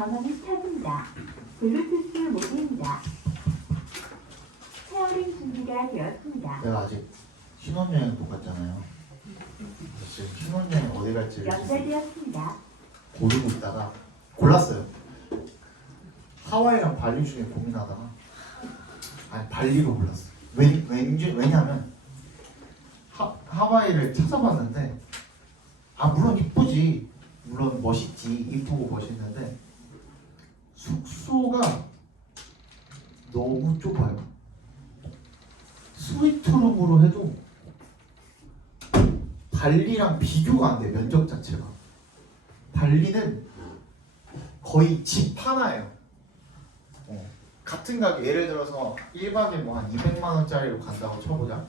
전원이 켜진다. 블루투스 모드입니다. 페어링 준비가 되었습니다. 내가 아직 신혼여행 못 갔잖아요. 지금 신혼여행 어디 갈지를 지금 연결되었습니다. 고르고 있다가 골랐어요. 하와이랑 발리 중에 고민하다가 아니 발리로 골랐어요. 왜냐면 하와이를 찾아봤는데 물론 이쁘지, 물론 멋있지, 이쁘고 멋있는데 숙소가 너무 좁아요. 스위트룸으로 해도 발리랑 비교가 안 돼. 면적 자체가. 발리는 거의 집 하나예요. 같은 가격, 예를 들어서 1박에 뭐 한 200만 원짜리로 간다고 쳐보자.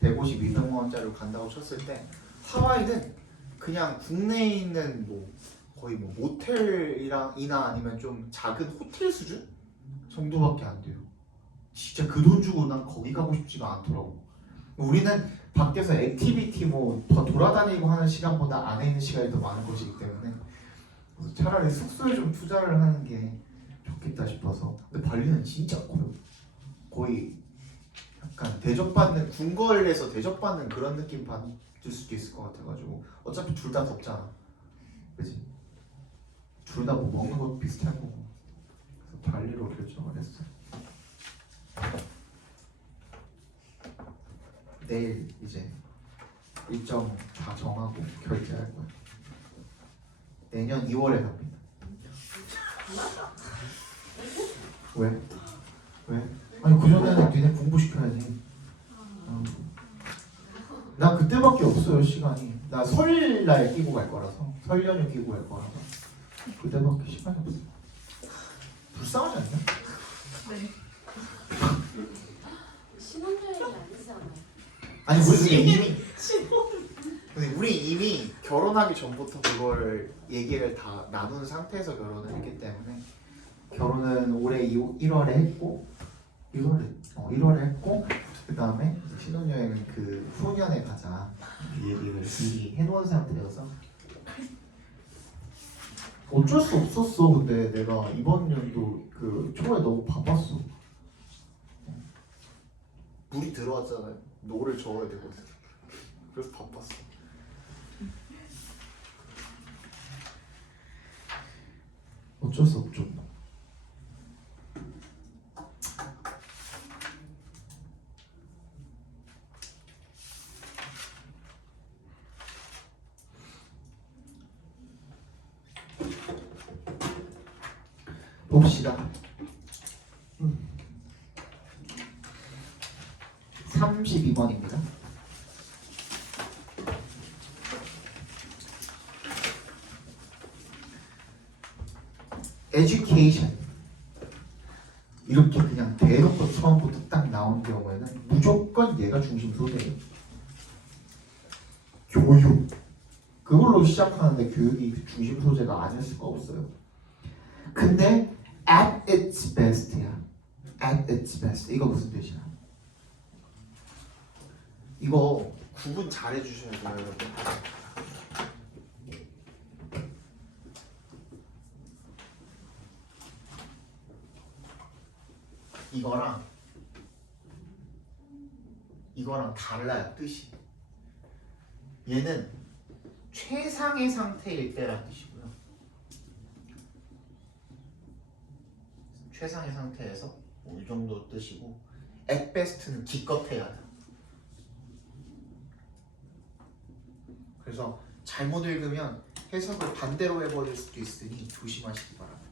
150, 200만 원짜리로 간다고 쳤을 때 하와이는 그냥 국내에 있는 뭐 거의 뭐 모텔이나 아니면 좀 작은 호텔 수준 정도밖에 안 돼요. 진짜 그 돈 주고 난 거기 가고 싶지가 않더라고. 우리는 밖에서 액티비티 뭐 더 돌아다니고 하는 시간보다 안에 있는 시간이 더 많은 것이기 때문에 그래서 차라리 숙소에 좀 투자를 하는 게 좋겠다 싶어서. 근데 발리는 진짜 커요. 거의 약간 대접받는, 궁궐에서 대접받는 그런 느낌 받을 수도 있을 것 같아가지고. 어차피 둘 다 덥잖아, 그치? 둘 다 뭐 먹는 것도 비슷할 거고. 그래서 발리로 결정을 했어. 내일 이제 일정 다 정하고 결제할 거야. 내년 2월에 갑니다. 왜? 아니 그 전에는 니네 공부시켜야지. 나 그때밖에 없어요 시간이. 나 설날 끼고 갈 거라서, 설 연휴 끼고 갈 거라서 그때밖에 시간이 없어. 불쌍하지 않냐? 네. 신혼여행이 아니잖아요. 아니 우리 이미 결혼하기 전부터 그걸 얘기를 다 나눈 상태에서 결혼을 했기 때문에. 결혼은 올해 1월에 했고 1월에 했고 그 다음에 신혼여행은 그 후년에 가자 얘기를 미리 해놓은 상태여서 어쩔 수 없었어. 근데 내가 이번 연도 그 초에 너무 바빴어. 물이 들어왔잖아요. 노를 저어야 되거든. 그래서 바빴어. 어쩔 수 없죠. 봅시다. 32번입니다. education 이렇게 그냥 대놓고 처음부터 딱 나온 경우에는 무조건 얘가 중심 소재예요. 교육 그걸로 시작하는데 교육이 중심 소재가 아닐 수가 없어요. 근데 at its best야. at its best 이거 무슨 뜻이야? 이거 구분 잘 해주셔야 돼요, 여러분. 이거랑 달라요, 뜻이. 얘는 최상의 상태일 때라는 뜻이고요. 최상의 상태에서 이 정도 뜻이고, at best는 기껏해야 돼. 그래서 잘못 읽으면 해석을 반대로 해버릴 수도 있으니 조심하시기 바랍니다.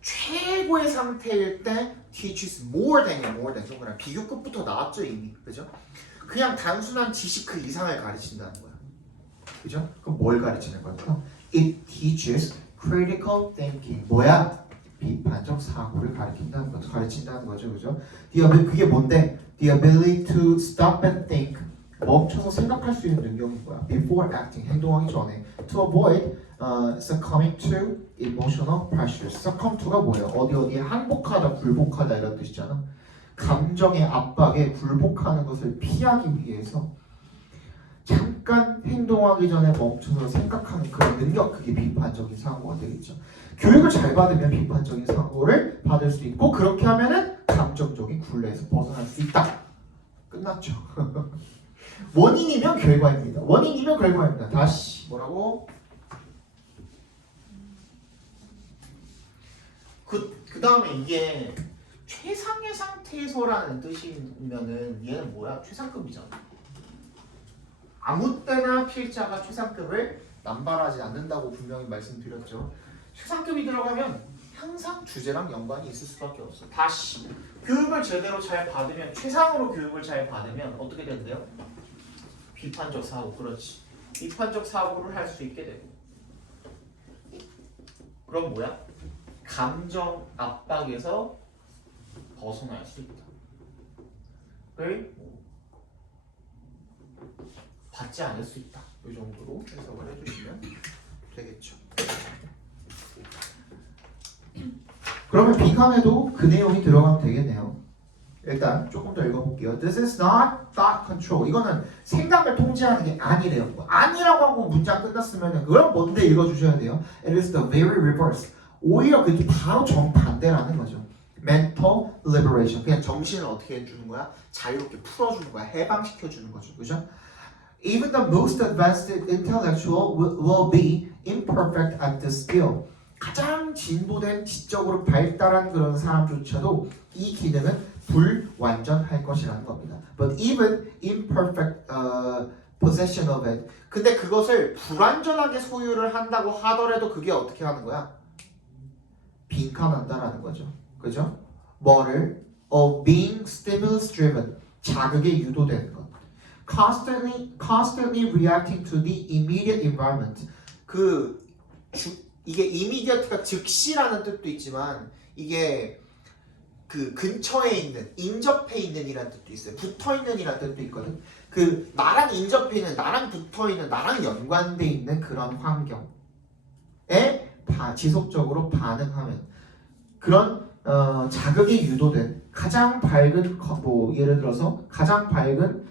최고의 상태일 때 teaches more than 동그란 비교급부터 나왔죠 이미, 그죠? 그냥 단순한 지식 그 이상을 가르친다는 거야, 그죠? 그럼 뭘 가르치는 거야? It teaches critical thinking. 뭐야? 비판적 사고를 가르친다는 거죠, 그죠? 그게 뭔데? The ability to stop and think. 멈춰서 생각할 수 있는 능력인 거야. Before acting, 행동하기 전에. To avoid succumbing to emotional pressure. succumb to가 뭐예요? 어디에 항복하다, 굴복하다 이런 뜻이잖아. 감정의 압박에 굴복하는 것을 피하기 위해서 잠깐 행동하기 전에 멈춰서 생각하는 그런 능력, 그게 비판적인 사고가 되겠죠. 교육을 잘 받으면 비판적인 사고를 받을 수 있고, 그렇게 하면은 감정적인 굴레에서 벗어날 수 있다. 끝났죠. 원인이면 결과입니다. 원인이면 결과입니다. 다시 뭐라고? 그 다음에 이게 최상의 상태에서라는 뜻이면은 얘는 뭐야? 최상급이잖아. 아무 때나 피해자가 최상급을 남발하지 않는다고 분명히 말씀드렸죠. 최상급이 들어가면 항상 주제랑 연관이 있을 수밖에 없어. 다시 교육을 제대로 잘 받으면, 최상으로 교육을 잘 받으면 어떻게 된대요? 비판적 사고. 그렇지. 비판적 사고를 할 수 있게 되고, 그럼 뭐야? 감정 압박에서 벗어날 수 있다. 를 받지 않을 수 있다. 이 정도로 해석을 해주시면 되겠죠. 그러면 비칸에도 그 내용이 들어가면 되겠네요. 일단 조금 더 읽어볼게요. This is not thought control. 이거는 생각을 통제하는 게 아니래요. 뭐 아니라고 하고 문장 끝났으면 그럼 뭔데 읽어주셔야 돼요. It is the very reverse. 오히려 그게 바로 정반대라는 거죠. Mental liberation. 그냥 정신을 어떻게 해주는 거야? 자유롭게 풀어주는 거야. 해방시켜주는 거죠. 그죠? Even the most advanced intellectual will be imperfect at this skill. 가장 진보된 지적으로 발달한 그런 사람조차도 이 기능은 불완전할 것이라는 겁니다. But even imperfect possession of it. 근데 그것을 불완전하게 소유를 한다고 하더라도 그게 어떻게 하는 거야? 빈칸한다라는 거죠. 그죠? 뭐를? Of being stimulus driven. 자극에 유도되는 것. Constantly reacting to the immediate environment. 이게 immediate가 즉시라는 뜻도 있지만 이게 그 근처에 있는, 인접해 있는이라는 뜻도 있어요. 붙어 있는이라는 뜻도 있거든. 그 나랑 인접해 있는, 나랑 붙어 있는, 나랑 연관돼 있는 그런 환경에 지속적으로 반응하면 그런 자극이 유도된 가장 밝은 뭐 예를 들어서 가장 밝은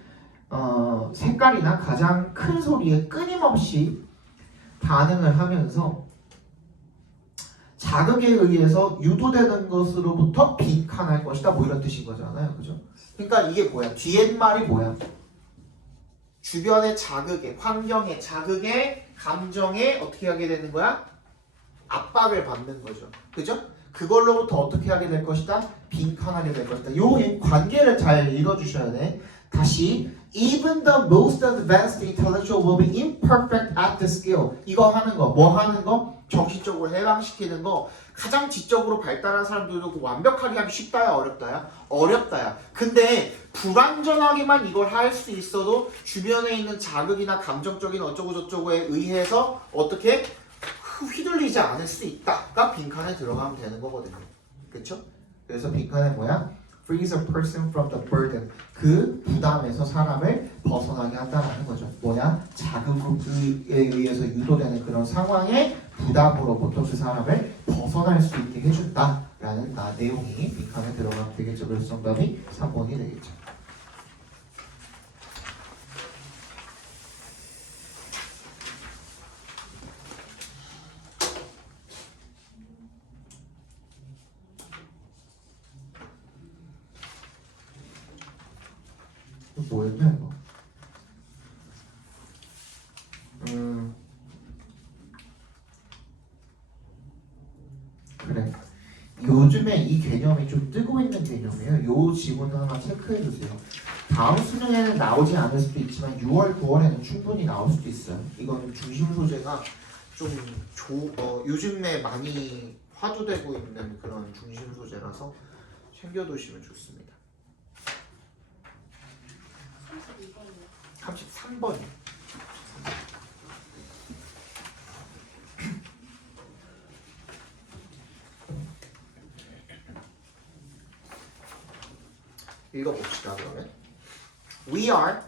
색깔이나 가장 큰 소리에 끊임없이 반응을 하면서 자극에 의해서 유도되는 것으로부터 빈칸할 것이다. 뭐 이런 뜻인 거잖아요. 그죠? 그러니까 이게 뭐야? 뒤에 말이 뭐야? 주변의 자극에, 환경의 자극에, 감정에 어떻게 하게 되는 거야? 압박을 받는 거죠. 그죠? 그걸로부터 어떻게 하게 될 것이다? 빈칸하게 될 것이다. 요 관계를 잘 읽어주셔야 돼. 다시 Even the most advanced intellectual will be imperfect at the skill. 이거 하는 거, 뭐 하는 거? 정신적으로 해방시키는 거. 가장 지적으로 발달한 사람들도 완벽하게 하기 쉽다야 어렵다야? 어렵다야. 근데 불완전하게만 이걸 할 수 있어도 주변에 있는 자극이나 감정적인 어쩌고 저쩌고에 의해서 어떻게 휘둘리지 않을 수 있다가 빈칸에 들어가면 되는 거거든요. 그렇죠? 그래서 빈칸에 뭐야? Frees a person from the burden. 그 부담에서 사람을 벗어나게 한다는 거죠. 뭐야? 자극에 의해서 유도되는 그런 상황의 부담으로부터 그 사람을 벗어날 수 있게 해준다라는 내용이 빈칸에 들어가면 되겠죠. 그래서 정답이 3번이 되겠죠. 뭐였냐 이거? 그래. 요즘에 이 개념이 좀 뜨고 있는 개념이에요. 요 지문 하나 체크해 주세요. 다음 수능에는 나오지 않을 수도 있지만 6월, 9월에는 충분히 나올 수도 있어요. 이거는 중심 소재가 좀 요즘에 많이 화두되고 있는 그런 중심 소재라서 챙겨두시면 좋습니다. 33번이요. 읽어봅시다. 그러면 We are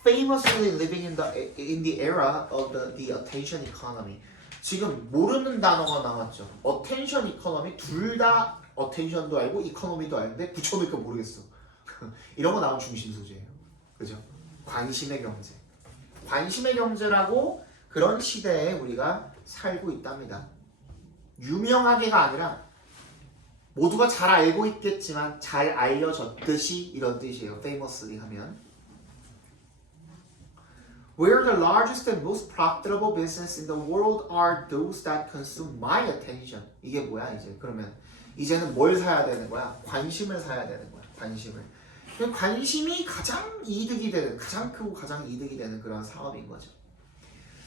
famously living in the era of the attention economy. 지금 모르는 단어가 나왔죠. attention economy 둘 다 attention도 알고 economy도 알는데 붙여놓을까 모르겠어. 이런 거 나온 중심 소재예요. 그죠? 관심의 경제. 관심의 경제라고 그런 시대에 우리가 살고 있답니다. 유명하게가 아니라 모두가 잘 알고 있겠지만 잘 알려졌듯이 이런 뜻이에요. famously 하면 Where the largest and most profitable business in the world are those that consume my attention. 이게 뭐야 이제? 그러면 이제는 뭘 사야 되는 거야? 관심을 사야 되는 거야. 관심을. 관심이 가장 이득이 되는, 가장 크고 가장 이득이 되는 그런 사업인 거죠.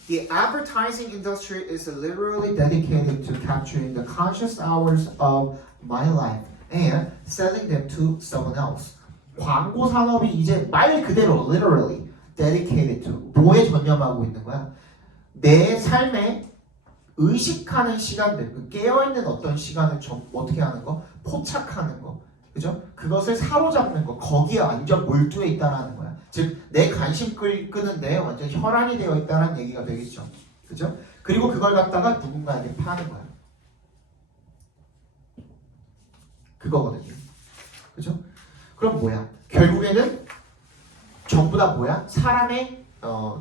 The advertising industry is literally dedicated to capturing the conscious hours of my life and selling them to someone else. 광고 산업이 이제 말 그대로 literally dedicated to 뭐에 전념하고 있는 거야? 내 삶에 의식하는 시간들, 깨어있는 어떤 시간을 어떻게 하는 거? 포착하는 거. 그죠? 그것을 사로잡는 거, 거기에 완전 몰두해 있다라는 거야. 즉, 내 관심 끄는데 완전 혈안이 되어 있다는 얘기가 되겠죠. 그죠? 그리고 그걸 갖다가 누군가에게 파는 거야. 그거거든요. 그죠? 그럼 뭐야? 결국에는 전부 다 뭐야? 사람의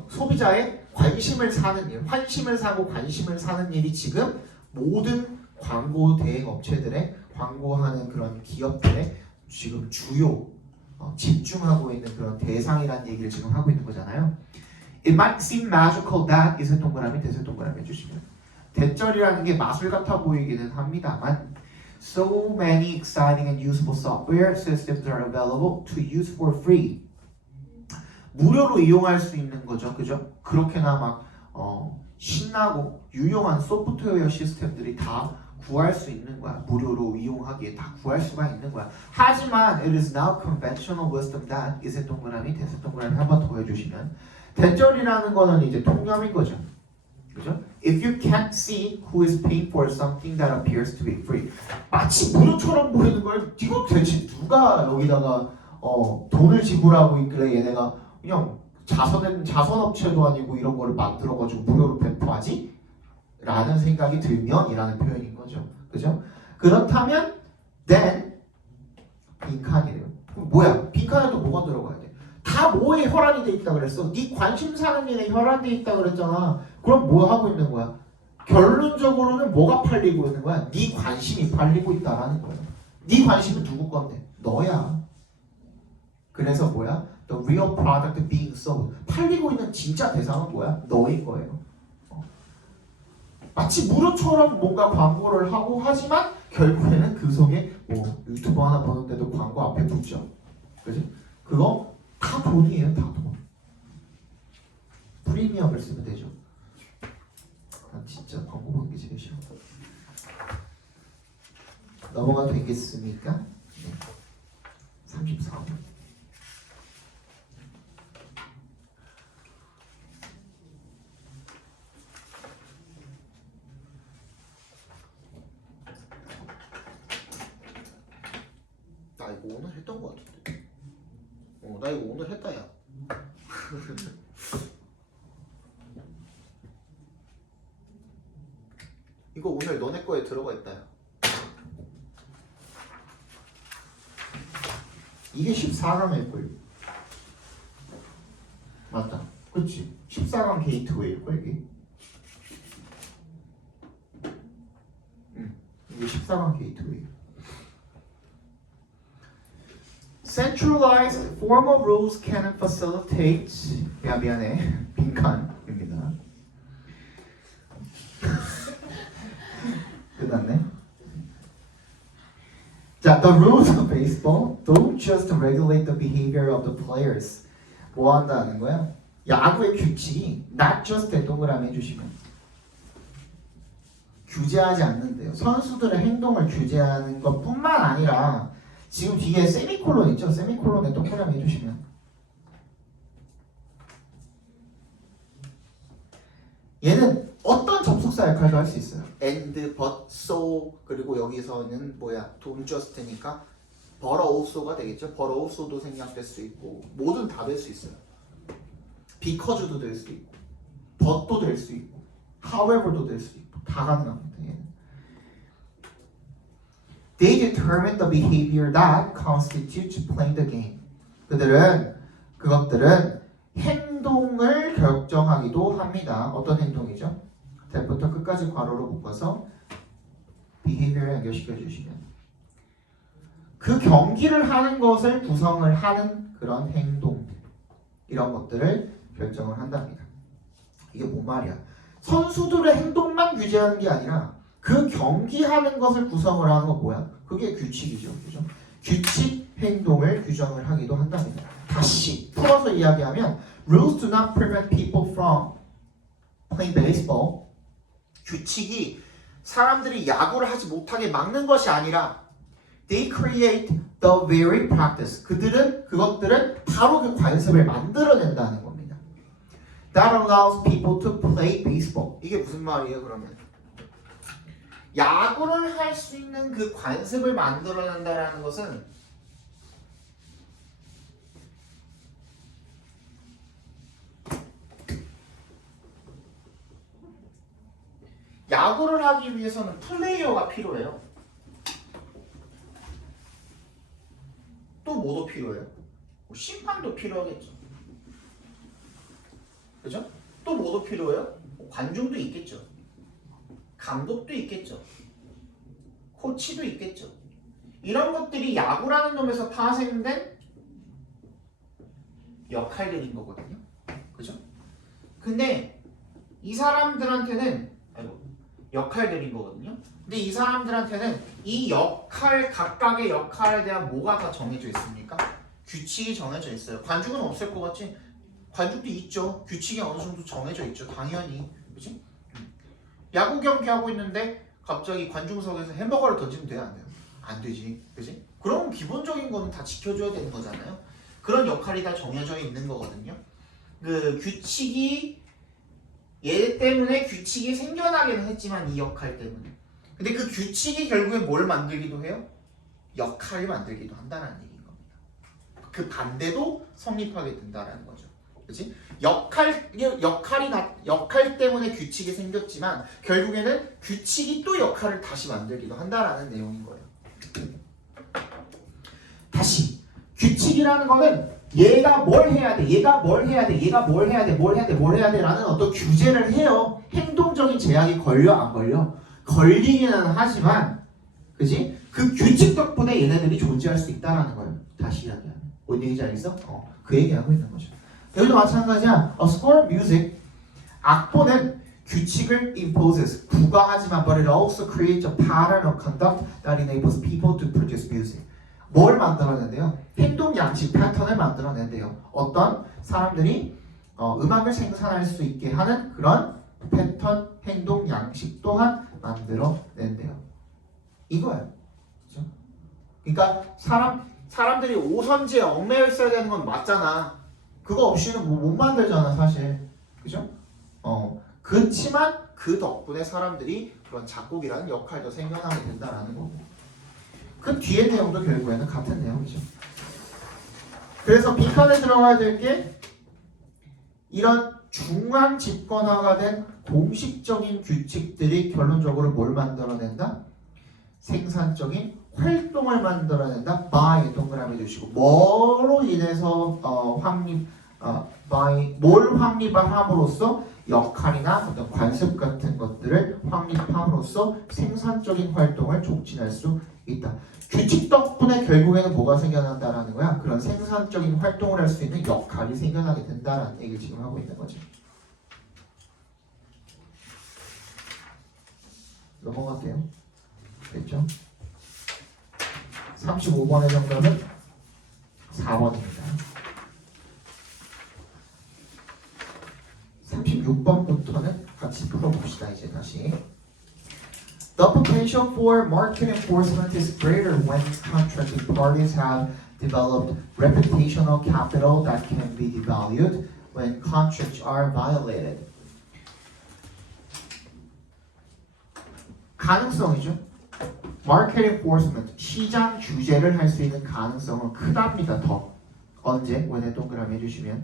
소비자의 관심을 사는 일, 환심을 사고 관심을 사는 일이 지금 모든 광고 대행 업체들의 광고하는 그런 기업들의 지금 주요 집중하고 있는 그런 대상이라는 얘기를 지금 하고 있는 거잖아요. It might seem magical that 이세 동그라미 대세 동그라미 해주시면 대절이라는 게 마술 같아 보이기는 합니다만 So many exciting and useful software systems are available to use for free. 무료로 이용할 수 있는 거죠, 그죠? 그렇게나 막 신나고 유용한 소프트웨어 시스템들이 다 구할 수 있는 거야. 무료로 이용하기에 다 구할 수가 있는 거야. 하지만 it is now conventional wisdom that 이세 동그라미 대세 동그라미 한번 더 해주시면 대절이라는 거는 이제 통념인 거죠, 그죠? If you can't see who is paying for something that appears to be free, 마치 무료처럼 보이는 걸 이거 대체 누가 여기다가 돈을 지불하고 있길래 얘네가 그냥 자선업체도 아니고 이런 거를 만들어가지고 무료로 배포하지? 라는 생각이 들면 이라는 표현인 거죠. 그죠? 그렇다면 then 빈칸이래요. 그럼 뭐야? 빈칸에도 뭐가 들어가야 돼? 다 뭐에 혈안이 돼 있다 그랬어? 네 관심 사는 일에 혈안돼 있다 그랬잖아. 그럼 뭐 하고 있는 거야? 결론적으로는 뭐가 팔리고 있는 거야? 네 관심이 팔리고 있다라는 거야. 네 관심은 누구 건데? 너야. 그래서 뭐야? The real product being sold. 팔리고 있는 진짜 대상은 뭐야? 너인 거예요. 마치 무료처럼 뭔가 광고를 하고 하지만 결국에는 그 속에 뭐 유튜브 하나 보는데도 광고 앞에 붙죠. 그지? 그거 다 돈이에요. 다 돈. 프리미엄을 쓰면 되죠. 난 진짜 광고 보는 게 제일 싫어. 넘어가도 되겠습니까? 네. 34분. 나 이거 오늘 했던 거 같은데. 나 이거 오늘 했다 야. 이거 오늘 너네 거에 들어가 있다 야. 이게 14강일걸. 맞다. 그치? 14강 게이트웨이일걸 이게. 이게 14강 게이트웨이. Centralized formal rules can facilitate 미안해 빈칸입니다. 끝났네. 자, the rules of baseball don't just regulate the behavior of the players. 뭐 한다는 거야? 야구의 규칙이 not just 동그라미 해주시면 규제하지 않는데요. 선수들의 행동을 규제하는 것뿐만 아니라 지금 뒤에 세미콜론 있죠? 세미콜론에 동그라미 해주시면 얘는 어떤 접속사 역할도 할 수 있어요. and, but, so 그리고 여기서는 뭐야? don't just니까 but also가 되겠죠? but also도 생략될 수 있고 뭐든 다 될 수 있어요. because도 될 수 있고 but도 될 수 있고 however도 될 수 있고 다 가능합니다. 얘는. They determine the behavior that constitutes playing the game. 그것들은 행동을 결정하기도 합니다. 어떤 행동이죠? that부터 끝까지 괄호로 묶어서 behavior에 연결시켜 주시면 그 경기를 하는 것을 구성을 하는 그런 행동 이런 것들을 결정을 한답니다. 이게 뭔 말이야? 선수들의 행동만 규제하는 게 아니라 그 경기하는 것을 구성을 하는 건 뭐야? 그게 규칙이죠. 그죠? 규칙 행동을 규정을 하기도 한답니다. 다시 풀어서 이야기하면 Rules do not prevent people from playing baseball. 규칙이 사람들이 야구를 하지 못하게 막는 것이 아니라 They create the very practice. 그것들은 바로 그 관습을 만들어낸다는 겁니다. That allows people to play baseball. 이게 무슨 말이에요, 그러면? 야구를 할 수 있는 그 관습을 만들어낸다라는 것은 야구를 하기 위해서는 플레이어가 필요해요. 또 뭐도 필요해요? 심판도 필요하겠죠. 그죠? 또 뭐도 필요해요? 관중도 있겠죠. 감독도 있겠죠. 코치도 있겠죠. 이런 것들이 야구라는 놈에서 파생된 역할들인 거거든요. 그죠? 근데 이 사람들한테는 역할들인 거거든요. 근데 이 사람들한테는 이 각각의 역할에 대한 뭐가 다 정해져 있습니까? 규칙이 정해져 있어요. 관중은 없을 것 같지? 관중도 있죠. 규칙이 어느 정도 정해져 있죠. 당연히. 그치? 야구 경기하고 있는데 갑자기 관중석에서 햄버거를 던지면 돼요? 안 돼요? 안 되지. 그치? 그럼 기본적인 거는 다 지켜줘야 되는 거잖아요. 그런 역할이 다 정해져 있는 거거든요. 그 규칙이 얘 때문에 규칙이 생겨나기는 했지만 이 역할 때문에. 근데 그 규칙이 결국엔 뭘 만들기도 해요? 역할을 만들기도 한다는 얘기인 겁니다. 그 반대도 성립하게 된다는 거죠. 그렇지? 역할 때문에 규칙이 생겼지만 결국에는 규칙이 또 역할을 다시 만들기도 한다라는 내용인 거예요. 다시 규칙이라는 거는 얘가 뭘 해야 돼, 얘가 뭘 해야 돼, 얘가 뭘 해야 돼, 뭘 해야 돼, 뭘 해야 돼라는 어떤 규제를 해요. 행동적인 제약이 걸려 안 걸려? 걸리기는 하지만, 그지? 그 규칙 덕분에 얘네들이 존재할 수 있다라는 거예요. 다시 이야기하면. 뭔 얘기인지 알겠어? 그 얘기하고 있는 거죠. 여기도 마찬가지야. A score of music. 악보는 규칙을 imposes, 부과하지만 but it also creates a pattern of conduct that enables people to produce music. 뭘 만들어낸대요? 행동 양식 패턴을 만들어낸대요. 어떤 사람들이 음악을 생산할 수 있게 하는 그런 패턴, 행동 양식 또한 만들어낸대요. 이거예요. 그렇죠? 그러니까 사람들이 오선지에 얽매여 있어야 되는 건 맞잖아. 그거 없이는 못 만들잖아, 사실. 그죠? 그렇지만 그 덕분에 사람들이 그런 작곡이라는 역할도 생겨나게 된다라는 거고. 그 뒤의 내용도 결국에는 같은 내용이죠. 그래서 빈칸에 들어가야 될 게 이런 중앙 집권화가 된 공식적인 규칙들이 결론적으로 뭘 만들어낸다? 생산적인 활동을 만들어낸다. by 동그라미 주시고 뭐로 인해서 뭘 확립함으로써 역할이나 어떤 관습 같은 것들을 확립함으로써 생산적인 활동을 촉진할 수 있다. 규칙 덕분에 결국에는 뭐가 생겨난다라는 거야? 그런 생산적인 활동을 할 수 있는 역할이 생겨나게 된다라는 얘기를 지금 하고 있는 거죠. 넘어갈게요. 됐죠? 35번의 정답은 4번입니다. 36번부터는 같이 풀어봅시다. 이제 다시. The potential for market enforcement is greater when contracting parties have developed reputational capital that can be devalued when contracts are violated. 가능성이죠. Market enforcement, 시장 규제를 할 수 있는 가능성은 크답니다. 더. 언제? when에 동그라미 해주시면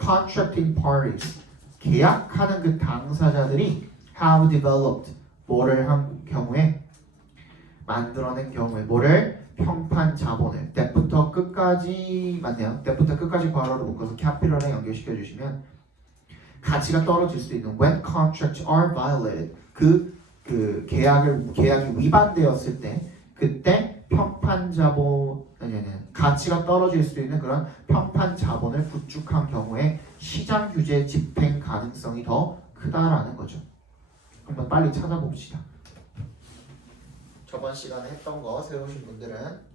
contracting parties, 계약하는 그 당사자들이 have developed, 뭐를 한 경우에, 만들어낸 경우에, 뭐를? 평판 자본을. 때부터 끝까지, 맞네요. 때부터 끝까지 괄호로 묶어서 capital에 연결시켜 주시면 가치가 떨어질 수 있는 when contracts are violated 그 계약이 위반되었을 때 그때 가치가 떨어질 수 있는 그런 평판 자본을 구축한 경우에 시장 규제 집행 가능성이 더 크다라는 거죠. 한번 빨리 찾아봅시다. 저번 시간에 했던 거 세우신 분들은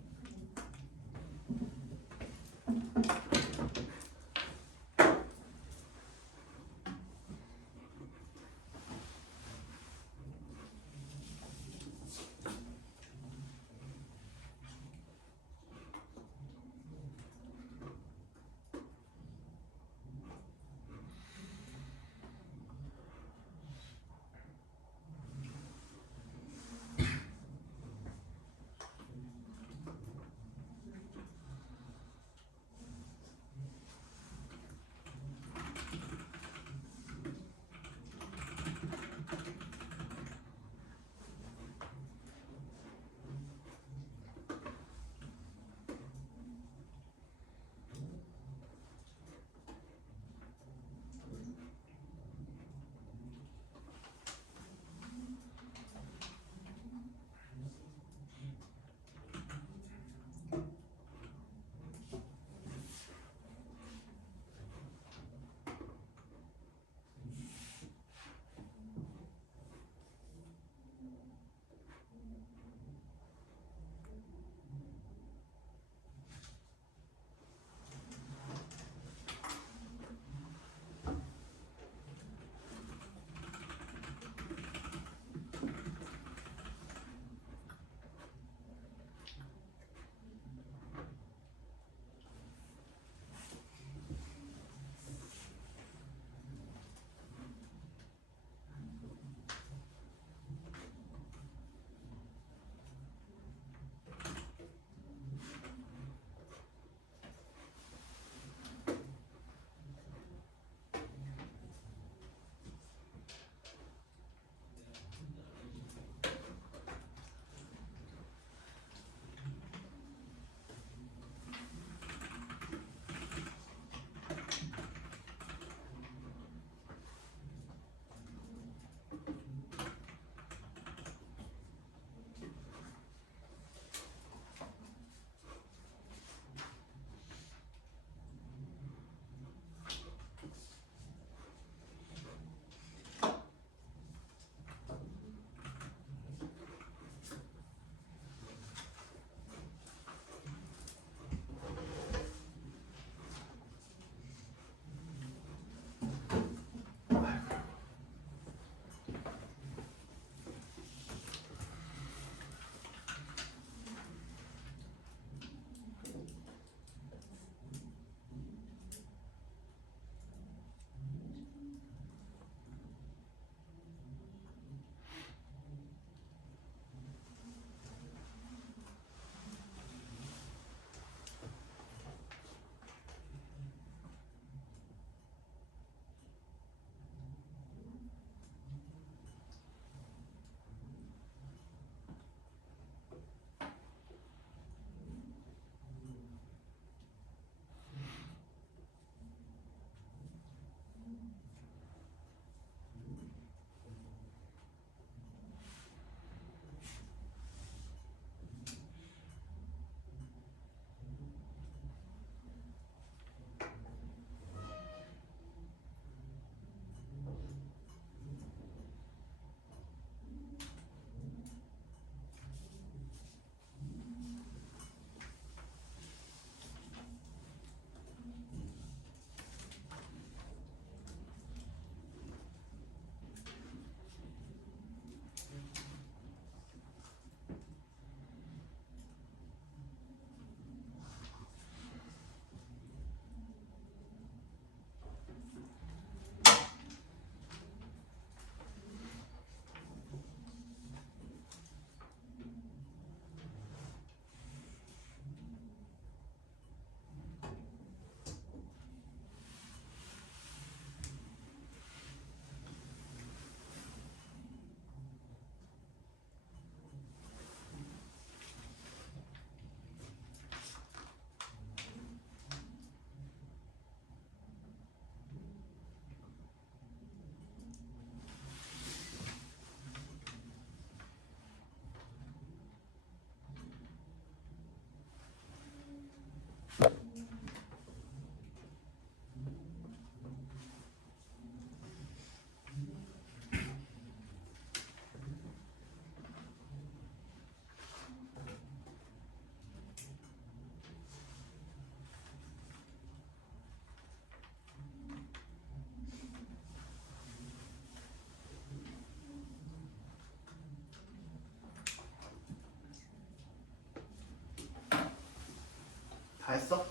했어?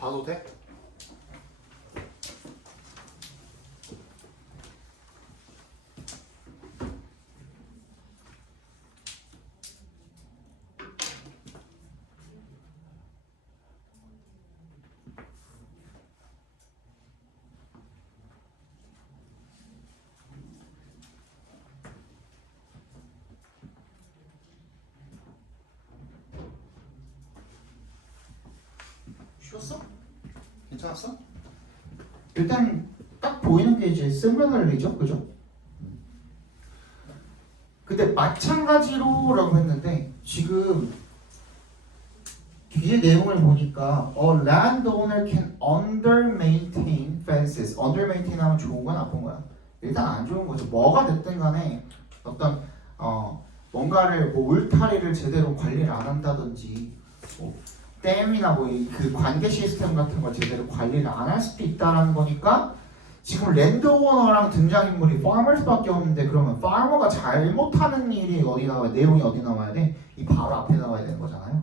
봐도 돼? 쉬웠어? 괜찮았어? 일단 딱 보이는 게 이제 similarly죠, 그죠? 근데 마찬가지로라고 했는데 지금 뒤에 내용을 보니까 a landowner can under maintain fences. under maintain 하면 좋은 건 나쁜 거야? 일단 안 좋은 거죠. 뭐가 됐든 간에 어떤 뭔가를 뭐 울타리를 제대로 관리를 안 한다든지 뭐 댐이나 뭐 그 관계 시스템 같은 걸 제대로 관리를 안 할 수도 있다라는 거니까 지금 랜드오너랑 등장인물이 farmers밖에 없는데 그러면 farmer가 잘못하는 일이 어디 나와야 내용이 어디 나와야 돼? 이 바로 앞에 나와야 되는 거잖아요.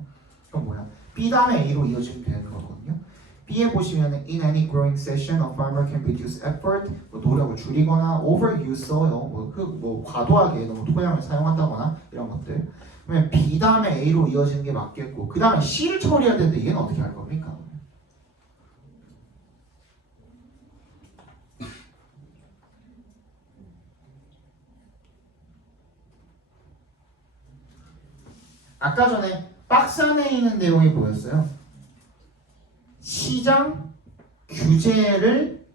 그럼 뭐야? B 다음에 A로 이어지면 되는 거거든요. B에 보시면 in any growing session, a farmer can reduce effort, 뭐 노력을 줄이거나 overuse soil, 뭐 과도하게 너무 토양을 사용한다거나 이런 것들. 그러면 B 다음에 A로 이어지는 게 맞겠고 그 다음에 C를 처리해야 되는데 얘는 어떻게 할 겁니까? 아까 전에 박스 안에 있는 내용이 뭐였어요? 시장 규제를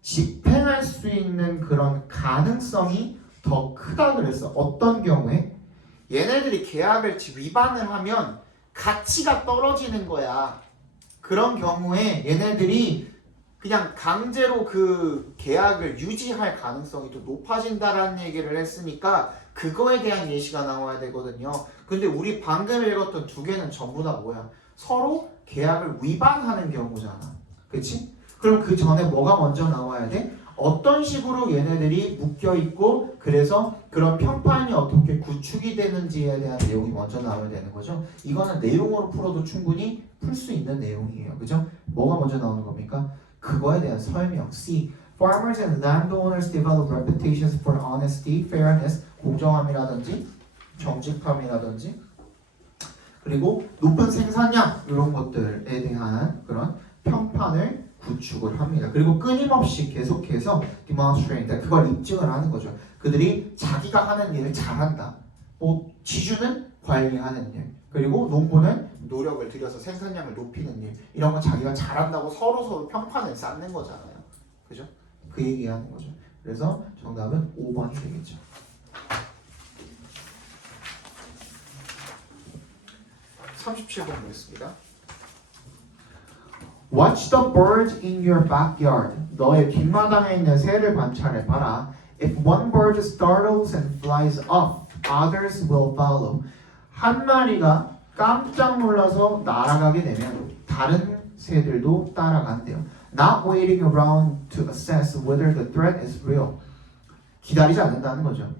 집행할 수 있는 그런 가능성이 더 크다 그랬어. 어떤 경우에? 얘네들이 계약을 위반을 하면 가치가 떨어지는 거야. 그런 경우에 얘네들이 그냥 강제로 그 계약을 유지할 가능성이 더 높아진다라는 얘기를 했으니까 그거에 대한 예시가 나와야 되거든요. 근데 우리 방금 읽었던 두 개는 전부 다 뭐야? 서로 계약을 위반하는 경우잖아. 그치? 그럼 그 전에 뭐가 먼저 나와야 돼? 어떤 식으로 얘네들이 묶여있고 그래서 그런 평판이 어떻게 구축이 되는지에 대한 내용이 먼저 나와야 되는 거죠. 이거는 내용으로 풀어도 충분히 풀 수 있는 내용이에요. 그죠? 뭐가 먼저 나오는 겁니까? 그거에 대한 설명. C. Farmers and landowners develop reputations for honesty, fairness, 공정함이라든지 정직함이라든지 그리고 높은 생산량 이런 것들에 대한 그런 평판을 구축을 합니다. 그리고 끊임없이 계속해서 demonstrate, 그걸 입증을 하는 거죠. 그들이 자기가 하는 일을 잘한다. 뭐 지주는 관리하는 일, 그리고 농부는 노력을 들여서 생산량을 높이는 일, 이런 건 자기가 잘한다고 서로 평판을 쌓는 거잖아요. 그죠? 그 얘기하는 거죠. 그래서 정답은 5번이 되겠죠. 37번 보겠습니다. Watch the birds in your backyard. 너의 뒷마당에 있는 새를 관찰해봐라. If one bird startles and flies off, others will follow. 한 마리가 깜짝 놀라서 날아가게 되면 다른 새들도 따라간대요. Not waiting around to assess whether the threat is real. 기다리지 않는다는 거죠.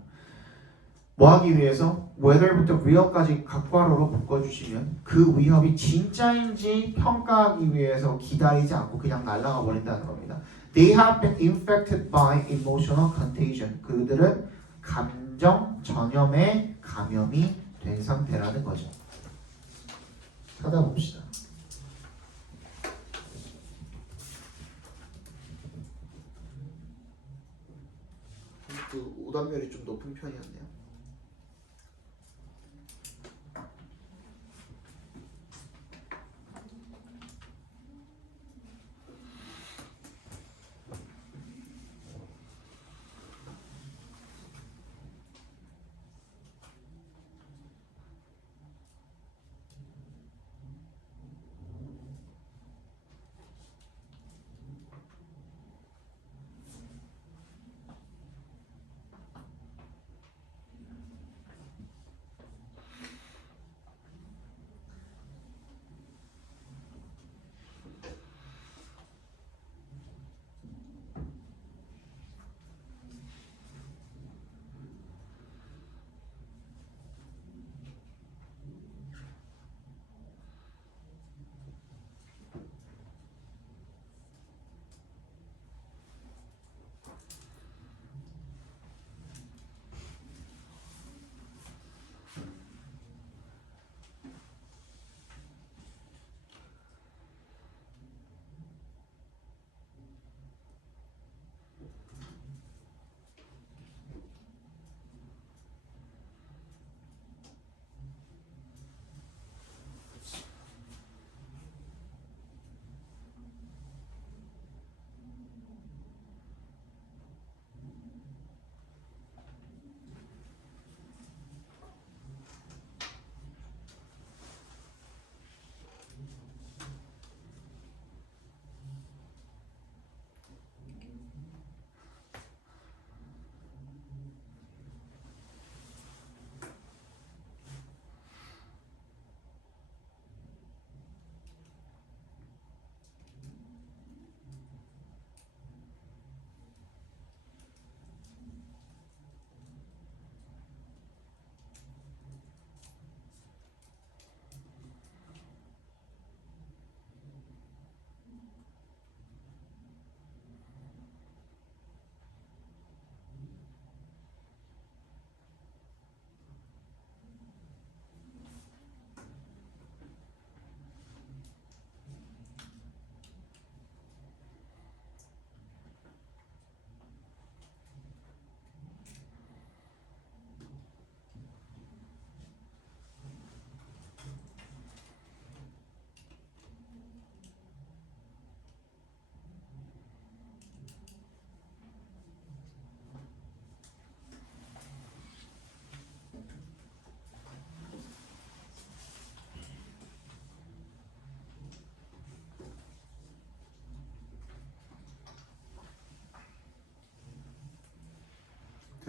뭐 하기 위해서? whether부터 real까지 각괄호로 묶어주시면 그 위협이 진짜인지 평가하기 위해서 기다리지 않고 그냥 날아가 버린다는 겁니다. They have been infected by emotional contagion. 그들은 감정 전염에 감염이 된 상태라는 거죠. 찾아봅시다. 그 오답률이 좀 높은 편이었네요.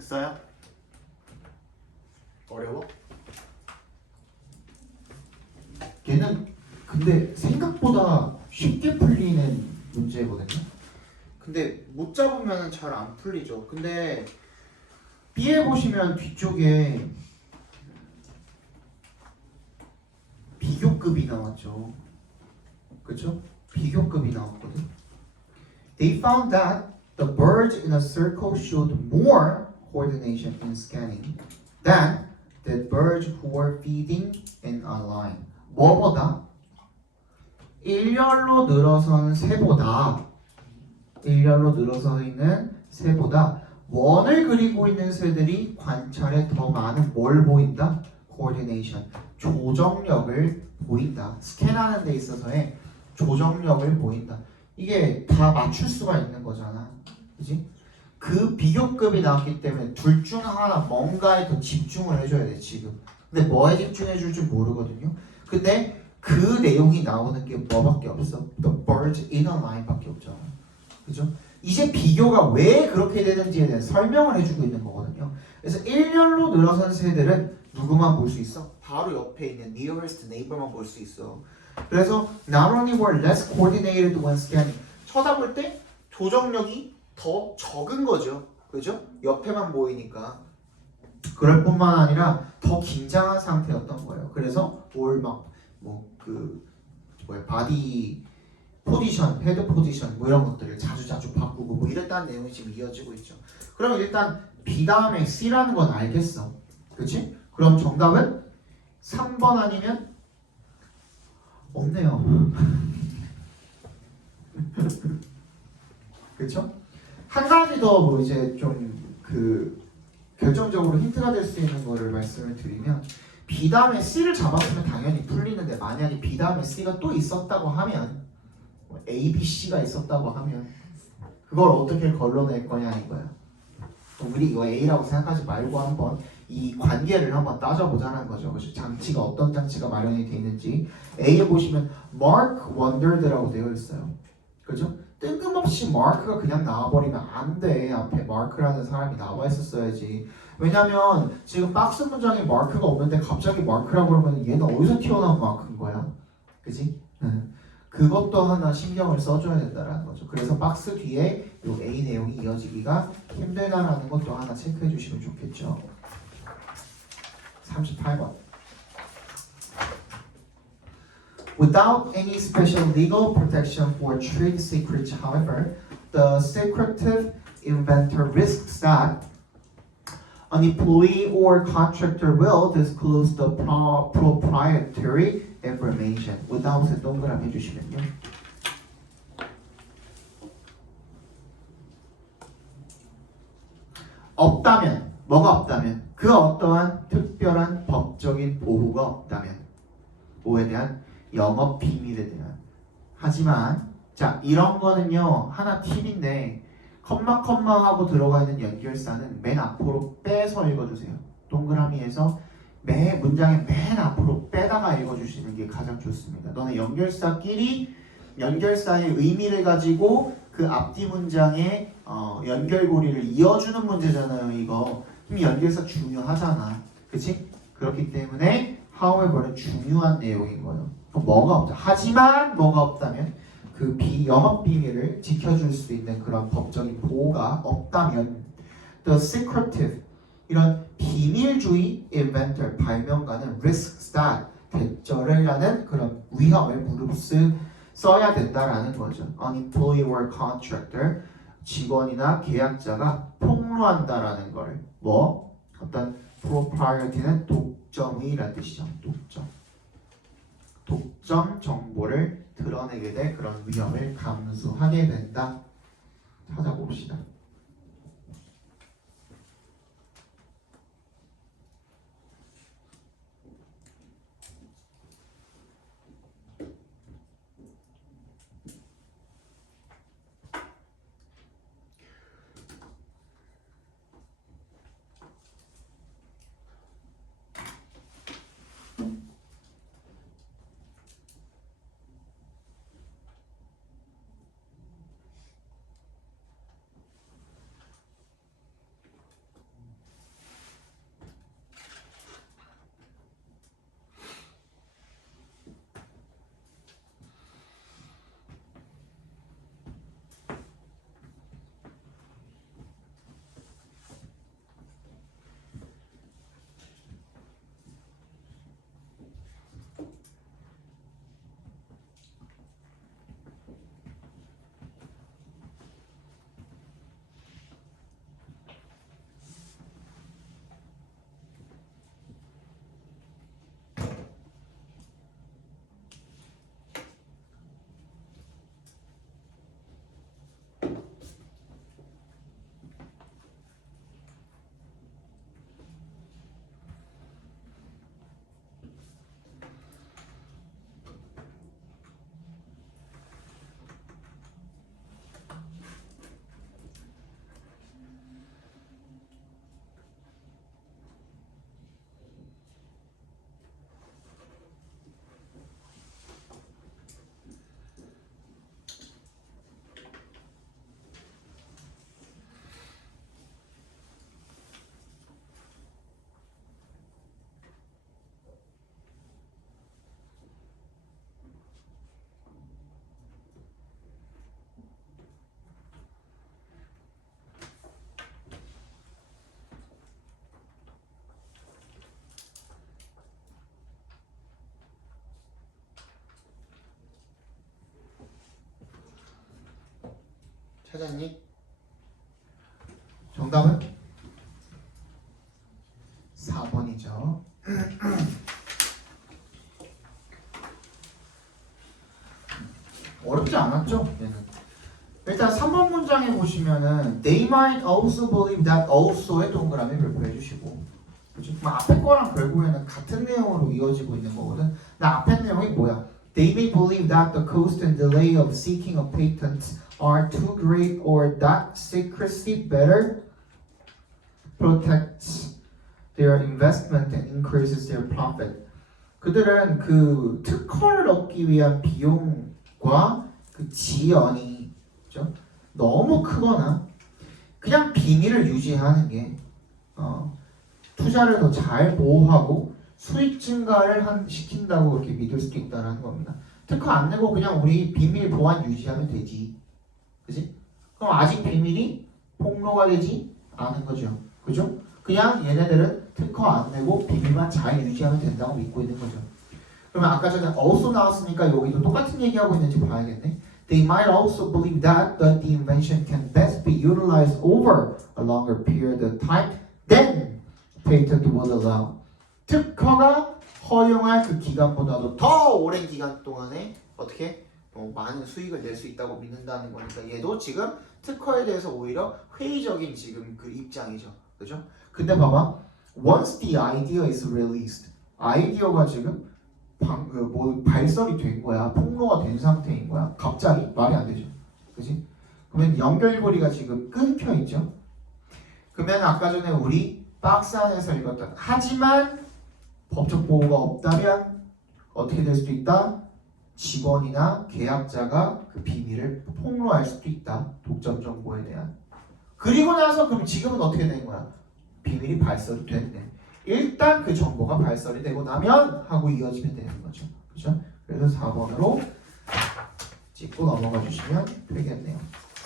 됐어요? 어려워? 얘는 근데 생각보다 쉽게 풀리는 문제거든요. 근데 못 잡으면 잘 안 풀리죠. 근데 B에 보시면 뒤쪽에 비교급이 나왔죠. 그쵸? 비교급이 나왔거든. They found that the birds in a circle showed more coordination in scanning than the birds who were feeding in a line. 뭐보다? 일렬로 늘어선 새보다 일렬로 늘어서 있는 새보다 원을 그리고 있는 새들이 관찰에 더 많은 뭘 보인다? coordination, 조정력을 보인다. 스캔하는 데 있어서의 조정력을 보인다. 이게 다 맞출 수가 있는 거잖아. 그지? 그 비교급이 나왔기 때문에 둘 중 하나 뭔가에 더 집중을 해줘야 돼 지금. 근데 뭐에 집중해 줄 줄 모르거든요. 근데 그 내용이 나오는 게 뭐밖에 없어? The birds in a line 밖에 없잖아. 그죠? 이제 비교가 왜 그렇게 되는지에 대한 설명을 해주고 있는 거거든요. 그래서 일렬로 늘어선 새들은 누구만 볼 수 있어? 바로 옆에 있는 nearest neighbor만 볼 수 있어. 그래서 not only were less coordinated when scanning, 쳐다볼 때 조정력이 더 적은 거죠. 그죠? 옆에만 보이니까. 그럴 뿐만 아니라 더 긴장한 상태였던 거예요. 그래서 바디 포지션, 헤드 포지션 뭐 이런 것들을 자주 바꾸고 뭐 이랬다는 내용이 지금 이어지고 있죠. 그러면 일단 B 다음에 C라는 건 알겠어. 그치? 그럼 정답은 3번 아니면 없네요. 그쵸? 한 가지 더 뭐 이제 좀 그 결정적으로 힌트가 될 수 있는 거를 말씀을 드리면 B 다음에 C를 잡았으면 당연히 풀리는데 만약에 B 다음에 C가 또 있었다고 하면 A, B, C가 있었다고 하면 그걸 어떻게 걸러낼 거냐 이거야. 우리 이거 A라고 생각하지 말고 한번 이 관계를 한번 따져보자는 거죠. 그렇죠? 장치가 어떤 장치가 마련이 되어 있는지. A에 보시면 Mark Wondered라고 되어 있어요. 그죠? 뜬금없이 Mark가 그냥 나와버리면 안 돼. 앞에 Mark라는 사람이 나와 있었어야지. 왜냐면 지금 박스 문장에 Mark가 없는데 갑자기 Mark라고 그러면 얘는 어디서 튀어나온 Mark인 거야? 그지? 그것도 하나 신경을 써줘야 된다는 거죠. 그래서 박스 뒤에 요 A 내용이 이어지기가 힘들다라는 것도 하나 체크해 주시면 좋겠죠. 38번. Without any special legal protection for trade secrets, however, the secretive inventor risks that an employee or contractor will disclose the proprietary information. without에 동그라미 해주시면요. 없다면, 뭐가 없다면, 그 어떠한 특별한 법적인 보호가 없다면, 뭐에 대한 영업 비밀에 대한. 하지만 자 이런 거는요 하나 팁인데 컴마 하고 들어가 있는 연결사는 맨 앞으로 빼서 읽어주세요. 동그라미에서 매 문장의 맨 앞으로 빼다가 읽어주시는 게 가장 좋습니다. 너네 연결사끼리 연결사의 의미를 가지고 그 앞뒤 문장의 연결고리를 이어주는 문제잖아요. 이거 그럼 연결사 중요하잖아. 그치? 그렇기 때문에 however는 중요한 내용인 거예요. 그럼 뭐가 없다. 하지만 뭐가 없다면 그 영업 비밀을 지켜줄 수 있는 그런 법적인 보호가 없다면 the secretive 이런 비밀주의 inventor 발명가는 risks that 대절이라는 그런 위험을 무릅써야 된다라는 거죠. An employee or contractor 직원이나 계약자가 폭로한다라는 걸 뭐 어떤 propriety는 독점이라는 뜻이죠. 독점 정보를 드러내게 될 그런 위험을 감수하게 된다. 찾아봅시다. 찾았니? 정답은 4번이죠. 어렵지 않았죠? 얘는. 일단 3번 문장에 보시면은 They might also believe that also의 동그라미 별표해 주시고, 그치? 그럼 앞에 거랑 결국에는 같은 내용으로 이어지고 있는 거거든. 근데 앞에 내용이 뭐야? They may believe that the cost and delay of seeking a patent are too great or that secrecy better protects their investment and increases their profit. 그들은 그 특허를 얻기 위한 비용과 그 지연이 그죠? 너무 크거나 그냥 비밀을 유지하는 게 투자를 더 잘 보호하고 수익 증가를 시킨다고 그렇게 믿을 수도 있다는 겁니다. 특허 안 내고 그냥 우리 비밀 보안 유지하면 되지, 그지? 그럼 아직 비밀이 폭로가 되지 않은 거죠, 그죠? 그냥 얘네들은 특허 안 내고 비밀만 잘 유지하면 된다고 믿고 있는 거죠. 그러면 아까 전에 also 나왔으니까 여기도 똑같은 얘기하고 있는지 봐야겠네. They might also believe that the invention can best be utilized over a longer period of time than patent would allow. 특허가 허용할 그 기간보다도 더 오랜 기간 동안에 어떻게 많은 수익을 낼 수 있다고 믿는다는 거니까 얘도 지금 특허에 대해서 오히려 회의적인 지금 그 입장이죠, 그죠? 근데 봐봐, once the idea is released, 아이디어가 지금 발설이 된 거야, 폭로가 된 상태인 거야. 갑자기 말이 안 되죠, 그지? 그러면 연결고리가 지금 끊겨 있죠. 그러면 아까 전에 우리 박스 안에서 읽었던 하지만 법적 보호가 없다면 어떻게 될 수도 있다? 직원이나 계약자가 그 비밀을 폭로할 수도 있다. 독점 정보에 대한. 그리고 나서 그럼 지금은 어떻게 된 거야? 비밀이 발설이 됐네. 일단 그 정보가 발설이 되고 나면 하고 이어지면 되는 거죠. 그죠? 그래서 4번으로 찍고 넘어가 주시면 되겠네요.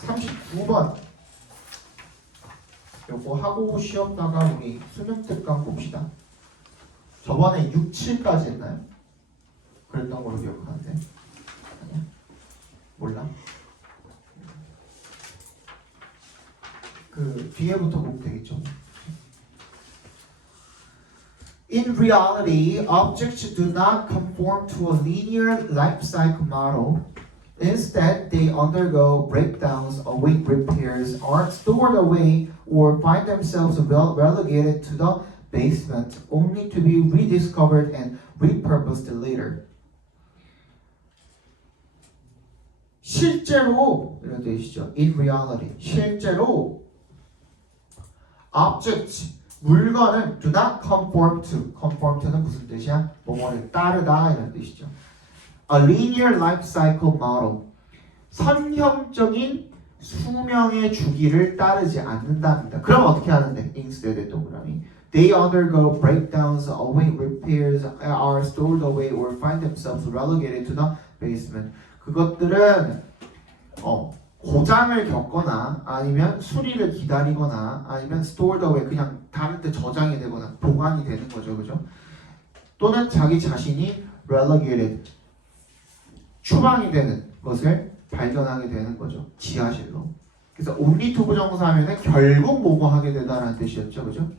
39번. 요거 하고 쉬었다가 우리 수능 특강 봅시다. 저번에 6, 7까지 했나요? 그랬던 걸로 기억하는데. 아니야? 몰라? 그 뒤에부터 보면 되겠죠. In reality, objects do not conform to a linear life cycle model. Instead, they undergo breakdowns, await repairs, are stored away, or find themselves relegated to the basement, only to be rediscovered and repurposed later. 실제로 이런 데 있죠. In reality, 실제로 objects 물건은 do not conform to. conform to는 무슨 뜻이야? 뭐뭐를 따르다 이런 뜻이죠. A linear life cycle model. 선형적인 수명의 주기를 따르지 않는답니다. 그럼 어떻게 하는데? instead 동그라미. They undergo breakdowns, await repairs, are stored away, or find themselves relegated to the basement. 그것들은 고장을 겪거나 아니면 수리를 기다리거나 아니면 stored away 그냥 다른 데 저장이 되거나 보관이 되는 거죠, 그죠? 또는 자기 자신이 relegated 추방이 되는 것을 발견하게 되는 거죠, 지하실로. 그래서 only to 부정사하면은 결국 뭐뭐 하게 되다라는 뜻이었죠, 그죠?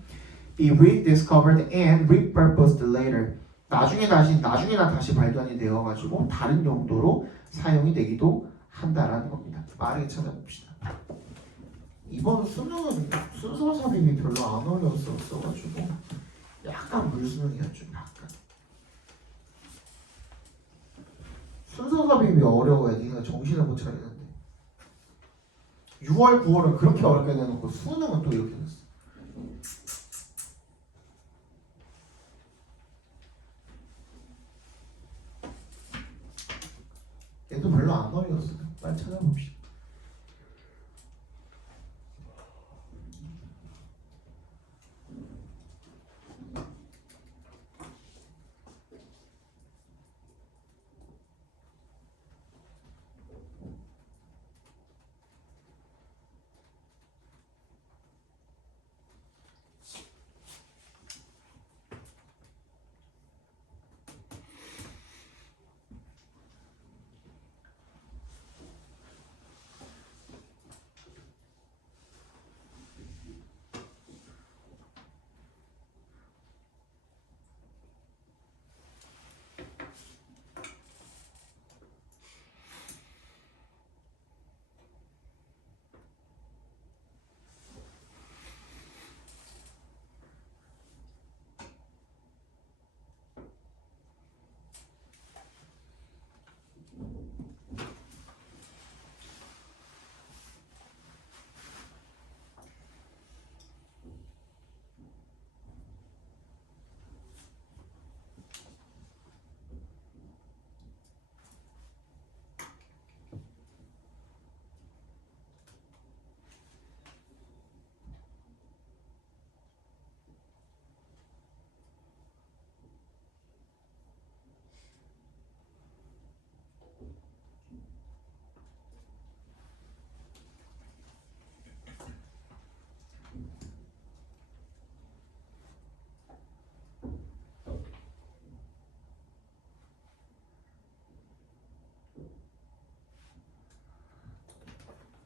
Be rediscovered and repurposed later. 나중에나 다시 발견이 되어가지고 다른 용도로 사용이 되기도 한다라는 겁니다. 빠르게 찾아봅시다. 이번 수능은 순서 삽입이 별로 안 어려웠어가지고 약간 물수능이었죠. 약간 순서 삽입이 어려워야 니가 정신을 못 차리는데 6월, 9월은 그렇게 어렵게 내놓고 수능은 또 이렇게 됐어. 얘도 별로 안 어려웠어. 빨리 찾아봅시다.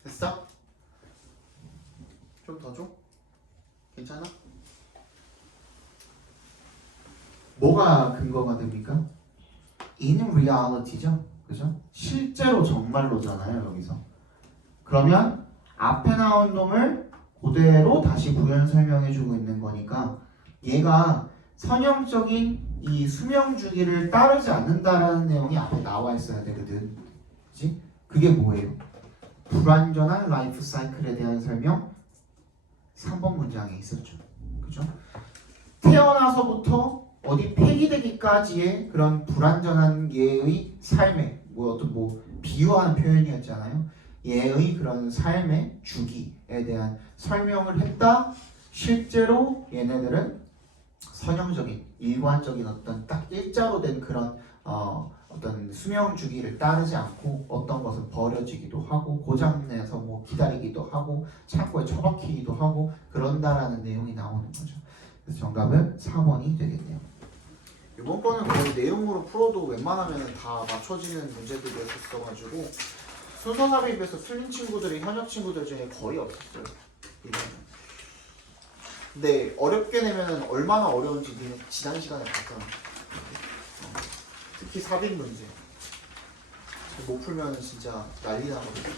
됐어? 좀 더 줘? 괜찮아? 뭐가 근거가 됩니까? In reality죠. 그죠? 실제로 정말로잖아요, 여기서. 그러면 앞에 나온 놈을 그대로 다시 부연 설명해주고 있는 거니까 얘가 선형적인 이 수명 주기를 따르지 않는다라는 내용이 앞에 나와 있어야 되거든. 그치? 그게 뭐예요? 불완전한 라이프 사이클에 대한 설명 3번 문장에 있었죠. 그죠? 태어나서부터 어디 폐기되기까지의 그런 불완전한 얘의 삶의 어떤 비유하는 표현이었잖아요. 얘의 그런 삶의 주기에 대한 설명을 했다. 실제로 얘네들은 선형적인 일관적인 어떤 딱 일자로 된 그런 어떤 수명 주기를 따르지 않고 어떤 것은 버려지기도 하고 고장내서 기다리기도 하고 창고에 처박히기도 하고 그런다라는 내용이 나오는 거죠. 그래서 정답은 4번이 되겠네요. 이번 거는 거의 내용으로 풀어도 웬만하면 다 맞춰지는 문제들이었어가지고 순서 삽입에서 틀린 친구들이 현역 친구들 중에 거의 없었어요. 이번에는. 근데 어렵게 내면 얼마나 어려운지 지난 시간에 봤잖아. 특히 삽입 문제. 못 풀면 진짜 난리 나거든요.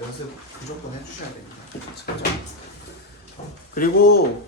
연습 무조건 해주셔야 됩니다. 그죠? 그리고